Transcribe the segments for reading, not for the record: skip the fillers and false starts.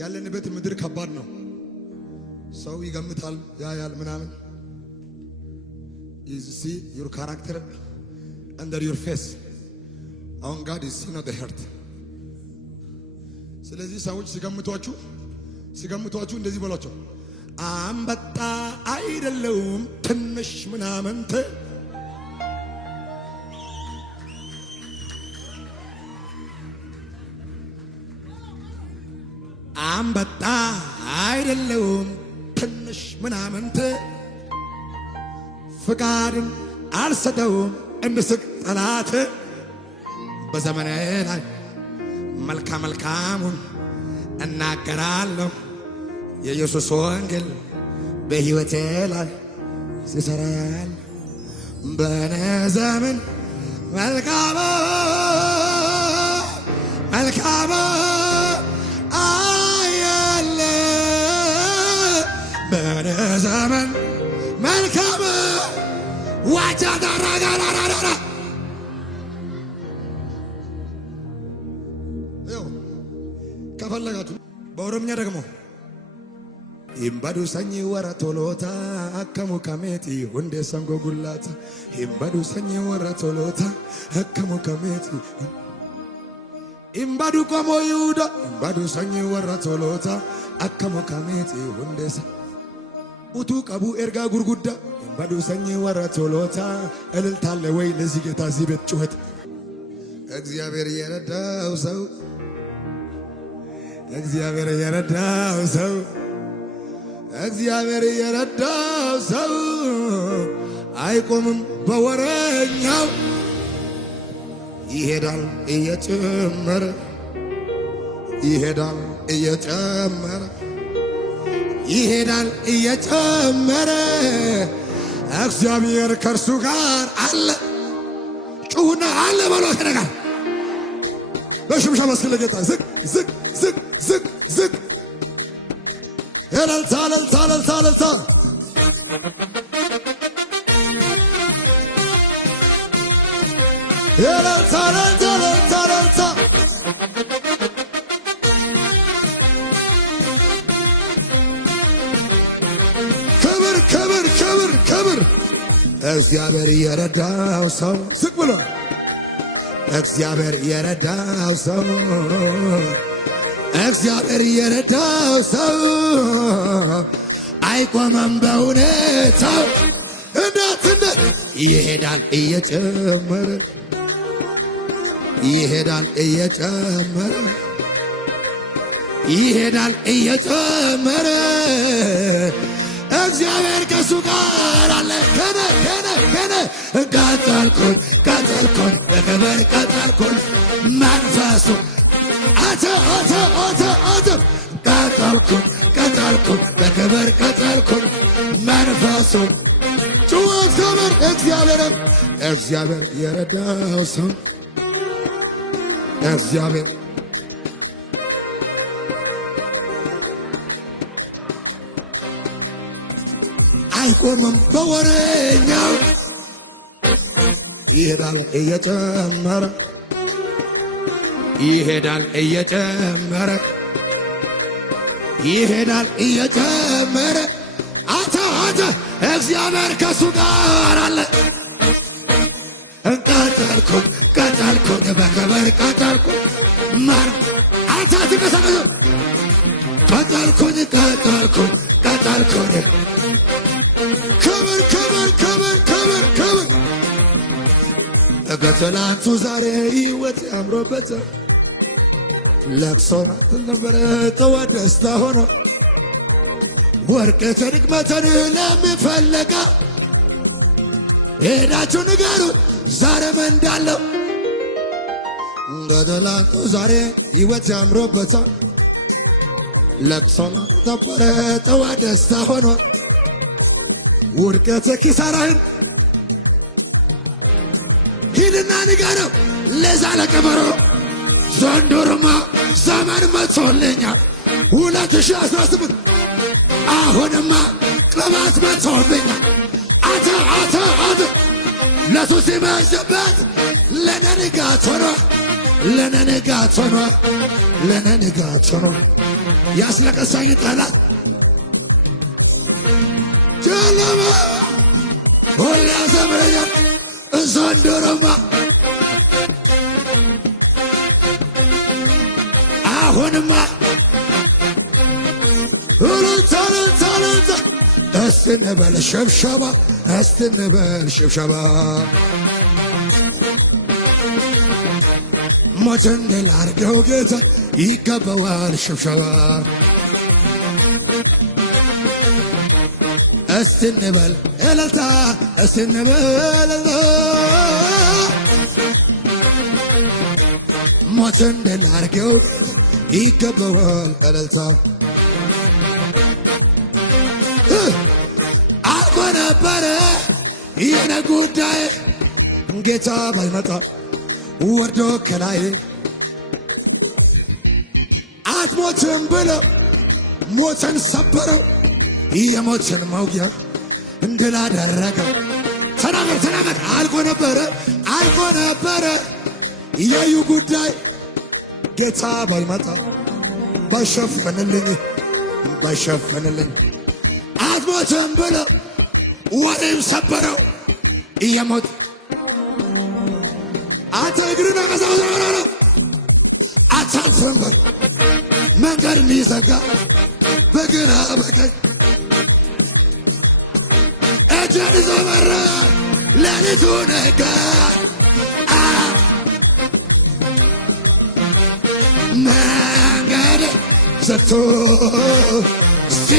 ያለንበት ምድር ከባድ ነው። ሰው ይገምታል ያያል ምናምን you see your character under your face on God is not the heart። ስለዚህ ሰዎች ሲገምቷችሁ እንደዚህ በሏቸው አንበጣ አይደለሁም ትንሽ ምናምን አንበጣ አይደለሁም ትንሽ ምናምን ፍቃድን አልሰጠውም እንድስቅ ጠላት በዘመኔ ላይ መልካሙን እናገራለሁ የኢየሱስ ወንጌል በሕይወቴ ላይ ሲሰራል በኔ ዘመን መልካም አያለ በኔ ዘመን መልካም ዋጃዳራጋራራራ ከፈለጋችሁ በኦሮምኛ ደግሞ Himbadu sanyi wara tolota akkamu kameti hunde sango gullata Himbadu sanyi wara tolota akkamu kameti Himbadu komo yuda Himbadu sanyi wara tolota akkamu kameti hunde utu qabu erga gurgudda Himbadu sanyi wara tolota eliltalle ወይ ለዚህ ጌታ እዚህ ቤት ጩኸት እግዚአብሔር የረዳው ሰው እግዚአብሔር የረዳው ሰው እግዚአብሔር የረዳው ሰው አይቆምም በወረኛው ይሄዳል እየጨመረ ይሄዳል እየጨመረ ይሄዳል እየጨመረ እግዚአብሔር ከርሱ ጋር አለ ጩሁና አለ በሎ ተነጋር በሽምሻ መስከለ ጌታ ዝቅ ዝቅ ዝቅ ዝቅ ዝቅ እልልታ ክብር እግዚአብሔር የረዳው ሰው ዝቅ ብሎ እግዚአብሔር የረዳው ሰው እግዚአብሔር የረዳው ሰው አይቆምም በእውነታው እንዴት ይሄዳል እየጨመረ ይሄዳል እየጨመረ ይሄዳል እየጨመረ እግዚአብሔር ከሱ ጋር አለ ከነ ቀጠልኩን በክብር ቀጠልኩን መንፈሱ አተ ቀጠልኩን በክብር ቀጠልኩን መንፈሱ ጩኸት ክብር እግዚአብሔር የረዳው ሰው እግዚአብሔር አይቆምም በወሬኛው ይሄዳል እየጨመረ ይሄዳል እየጨመረ አተ እግዚአብሔር ከሱ ጋር አለ ቀጠልኩን በክብር ቀጠልኩን ማር አታ ትቀሰቀሱ ቀጠልኩን ከትላንቱ ዛሬ ሕይወት ያምሮበት ለቅሶ ናት ነበረ ጠዋት ደስታ ሆኖ ወርቅ ድክመትን ለሚፈልጋ ሄዳችሁ ንገሩ ዛሬም እንዳለው ከትላንቱ ዛሬ ሕይወት ያምሮበት ለቅሶ ናት ነበረ ጠዋት ደስታ ሆኖ ውድቀት ኪሳራህን ሂድና ንገረው ለዛ ለቀበሮ ዘንድሮማ ዘመን መጥቶልኛል 2018 አሁንማ ቅባት መጥቶልኛል አተ ለሱስ ሲመዝበት ለነንጋት ሆኖ ያስለቀሳኝ ጠላት ጨለማ ሁሌ ያሰምረኛል ዘንድሮማ አሁንማ እስቲ እንበል ሽብሸባ እስቲ እንበል ሽብሸባ ሞትን ድል አድርገው ጌታ ይገባዋል ሽብሸባ እስቲ እንበል እልልታ እስቲ እንበል ሞትን ድል አድርገው ይገባዋል እልልታ አልቆ ነበረ የኔ ጉዳይ ጌታ ባይመጣ ወርዶ ከላይ አትሞትም ብለው ሞትን ሰበረው የሞትን መውጊያ እንድላደረገው ተናገር አልቆ ነበረ የዩ ጉዳይ ጌታ ባይመጣ ባይሸፍንልኝ አትሞትም ብለው ወሬም ሰበረው የሞት አንተ እግርና ቀሳውሰራ አታልፍም በል መንገድ ሚዘጋ በግራ በቀኝ እጅን ይዞ መራ ሌሊቱ ነጋ መንገድ ዘግቶ እስቲ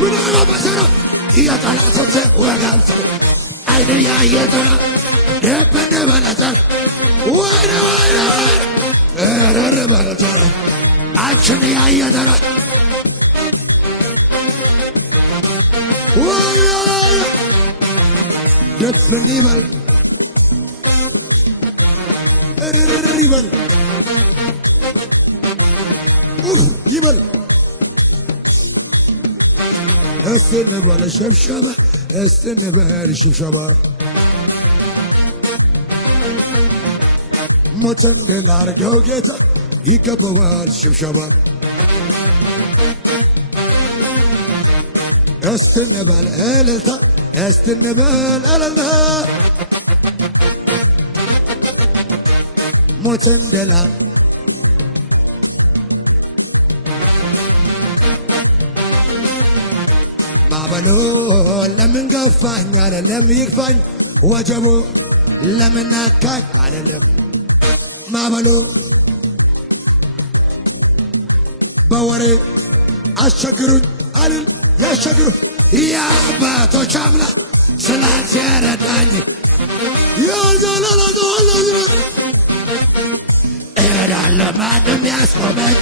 ምን አባሰራ የጠላቶች ወጋብተው አይን ያየ ጠላት ደበነ በለጠ ወይኔ እረር በለጠ አንቺን ያየ ጠላት ደፍን ይበል እርር ይበል ይበል እስቲ እንበል ሽብሸባ እስቲ እንበል ሽብሸባ ሞትን ድል አድርገው ጌታ ይገባዋል ሽብሸባ እስቲ እንበል እልልታ እስቲ እንበል እልልታ ሞትን ድል ማዕበሉ ለምን ገፋኝ አይደለም ይግፋኝ ወጀቡ ለምን ነካኝ አይደለም ማዕበሉ በወሬ አስቸግሩኝ አልል ያስቸግሩ የአባቶች አምላክ ስላንተ ረዳኝ እሄዳለሁ ማንም ያስቆመኝ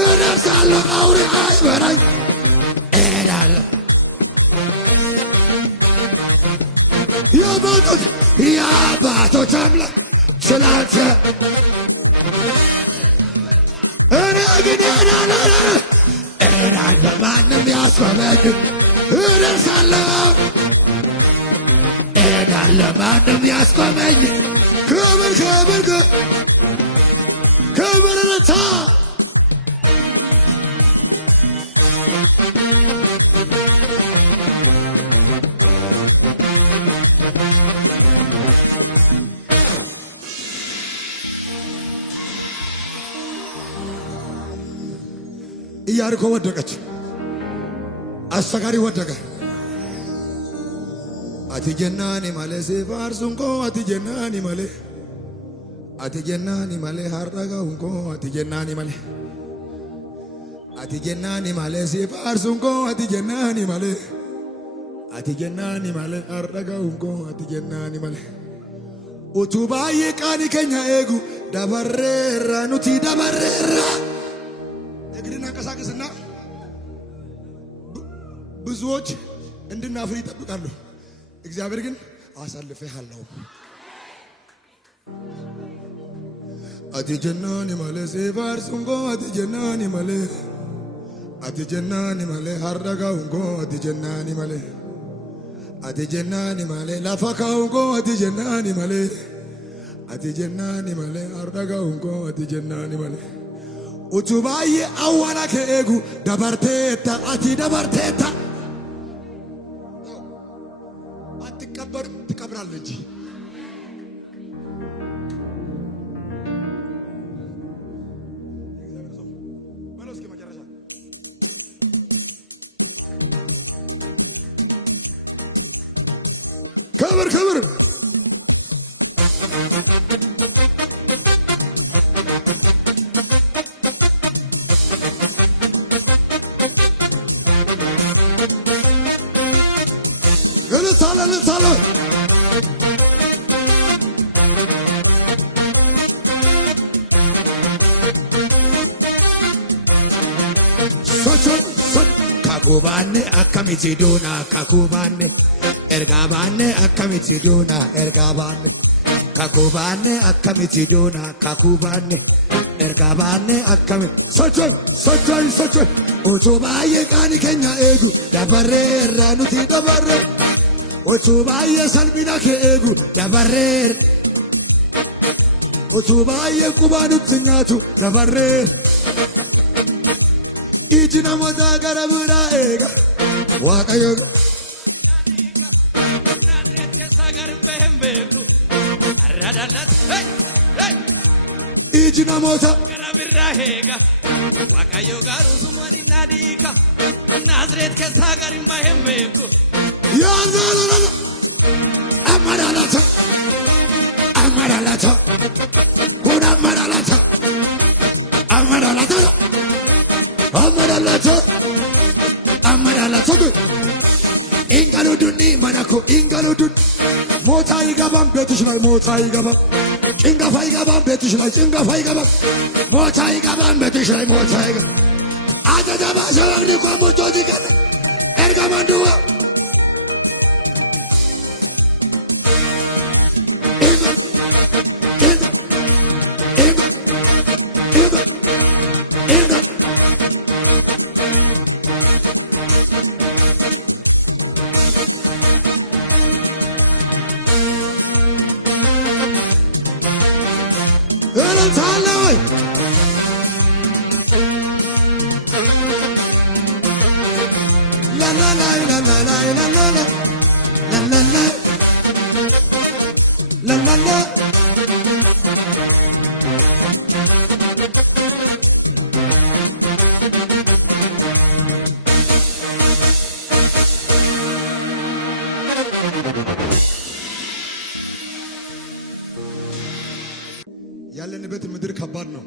እደርሳለሁ አውሬ አይበራኝ እሄዳለሁ የአባቶች አምላክ ስላንተ እኔ ግን እሄዳለሁ ማንም ያስቆመኝ እደርሳለሁ እሄዳለሁ ማንም ያስቆመኝ ክብር ለታ ኢያሪኮ ወደቀች። አሰጋሪ ወደቀ። አትጀናኒ ማለ ሲፋርሱንኮ አትጀናኒ ማለ ሃራጋውንኮ አትጀናኒ ማለ ሲፋርሱንኮ አትጀናኒ ማለ ሃራጋውንኮ አትጀናኒ ማለ ኡቱባዬ ቃኒ ከኛ ኤጉ ዳበሬራ ኑቲ ዳበሬራ እግርና ቀሳቅስና ብዙዎች እንድናፍር ይጠብቃሉ። እግዚአብሔር ግን አሳልፌሃለሁ አትጀናኒ ማለ ሲፋርሱንኮ አትጀናኒ ati jennani male hardaga ungo ati jennani male ati jennani male lafaka ungo ati jennani male ati jennani male hardaga ungo ati jennani male utubaye awala ke egu dabarteta ati dabarteta ati kabar ትቀብራለች كبر كبر للصالة kakubane akamiti duna kakubane ergabane akamiti duna ergabane kakubane akamiti duna kakubane ergabane akamiti sochoy utubaye kani kenya egu dabare ranuti dabare utubaye salbina ke egu dabare utubaye kubanu tinyatu dabare ijina moda garabura ega wakayo ijina moda garabura ega wakayo garu sumani nadika nazret ke sagar mahembeku ya zalala amaralata kuna amaralata ingaluduni manako ingaludun mota igabam betishla mota igabam cingafa igabam betishla cingafa igabam mota igabam betishla mota igabam adada bazalani kwa moto digana ergamanduwa ያለንበት ምድር ከባድ ነው።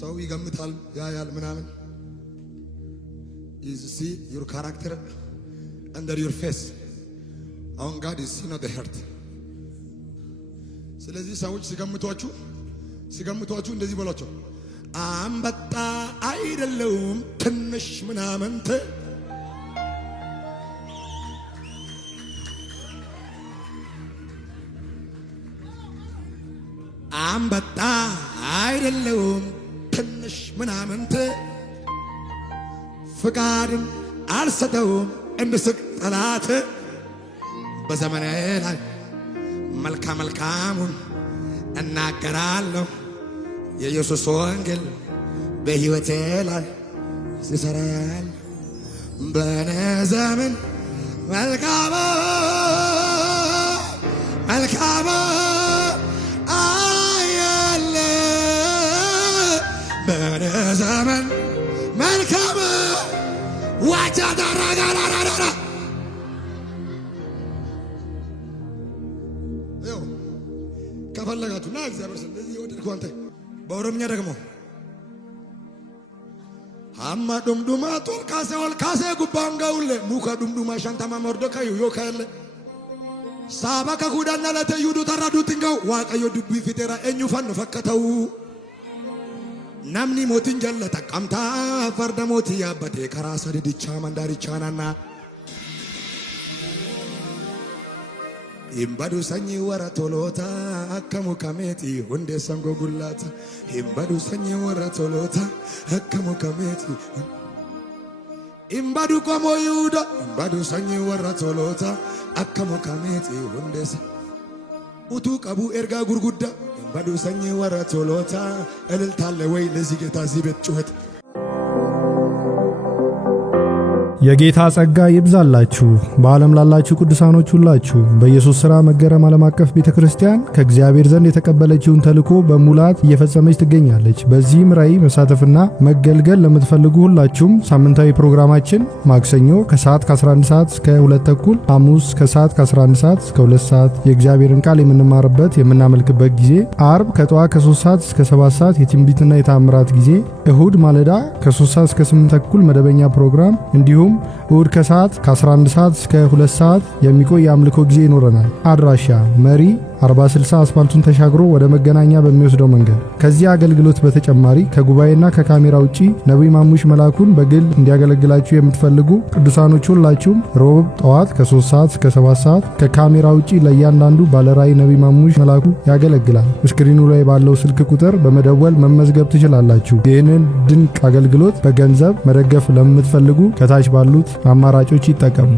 ሰው ይገምታል ያያል ምናምን you see your character under your face on God is seen of the heart ስለዚህ ሰዎች ሲገምቷችሁ እንደዚህ በሏቸው አንበጣ አይደለሁም ትንሽ ምናምን አንበጣ አይደለሁም ትንሽ ምናምን ፍቃድን አልሰጠውም እንድስቅ ጠላት በዘመኔ ላይ መልካሙን እናገራለሁ የኢየሱስ ወንጌል በሕይወቴ ላይ ሲሰራል በኔ ዘመን መልካም አያለ በኔ ዘመን መልካም ዋጃ ዳራጋራራራ ከፈለጋችሁና እግዚአብሔር ስለዚህ ይወደድኩ አንተ በኦሮምኛ ደግሞ አማ ዱምዱማ ቶል ካሴ ጉባንጋውለ ሙካ ዱምዱማ ሻንታማ መርዶካዩ ዮካለ ሳባካ ኩዳና ለተዩዱ ተራዱ ትንጋው ዋቀዮ ዱቢ ፊቴራ እኙ ፈን ፈከተው namni mootin jallata qamta farda mooti yaabate karaa sadidicha mandarichaanana himbadu sanyi wara tolota akkamu kameti hunde sango gullata himbadu sanyi wara tolota akkamu kameti Imbadu komo yuda imbadu sanyi warra tolota akkamo kameti hundesa utu qabu erga gurgudda imbadu sanyi warra tolota eliltaale way ለዚህ ጌታ ሲበት ጩኸት የጌታ ጸጋ ይብዛላችሁ በዓለም ላላችሁ ቅዱሳኖች ሁላችሁ በኢየሱስ ሥራ መገረም ዓለም አቀፍ ቤተክርስቲያን ከእግዚአብሔር ዘንድ የተቀበለችውን ተልእኮ በሙላት እየፈጸመች ትገኛለች። በዚህም ራእይ መሳተፍና መገልገል ለምትፈልጉ ሁላችሁም ሳምንታዊ ፕሮግራማችን ማክሰኞ ከሰዓት ከ11 ሰዓት እስከ 2 ተኩል፣ ሐሙስ ከሰዓት ከ11 ሰዓት እስከ 2 ሰዓት የእግዚአብሔርን ቃል የምንማርበት የምናመልክበት ጊዜ፣ አርብ ከጠዋት ከ3 ሰዓት እስከ 7 ሰዓት የትንቢትና የታምራት ጊዜ፣ እሁድ ማለዳ ከ3 ሰዓት እስከ 8 ተኩል መደበኛ ፕሮግራም እንዲሁም እሁድ ከሰዓት ከ11 ሰዓት እስከ 2 ሰዓት የሚቆይ የአምልኮ ጊዜ ይኖረናል። አድራሻ መሪ 4060 አስፋልቱን ተሻግሮ ወደ መገናኛ በሚወስደው መንገድ። ከዚህ አገልግሎት በተጨማሪ ከጉባኤና ከካሜራ ውጪ ነብይ ማሙሽ መላኩን በግል እንዲያገለግላችሁ የምትፈልጉ ቅዱሳኖች ሁላችሁም ሮብ ጠዋት ከ3 ሰዓት እስከ 7 ሰዓት ከካሜራ ውጪ ለእያንዳንዱ ባለራዕይ ነብይ ማሙሽ መላኩ ያገለግላል። ስክሪኑ ላይ ባለው ስልክ ቁጥር በመደወል መመዝገብ ትችላላችሁ። ይህንን ድንቅ አገልግሎት በገንዘብ መደገፍ ለምትፈልጉ ከታች ባሉት አማራጮች ይጠቀሙ።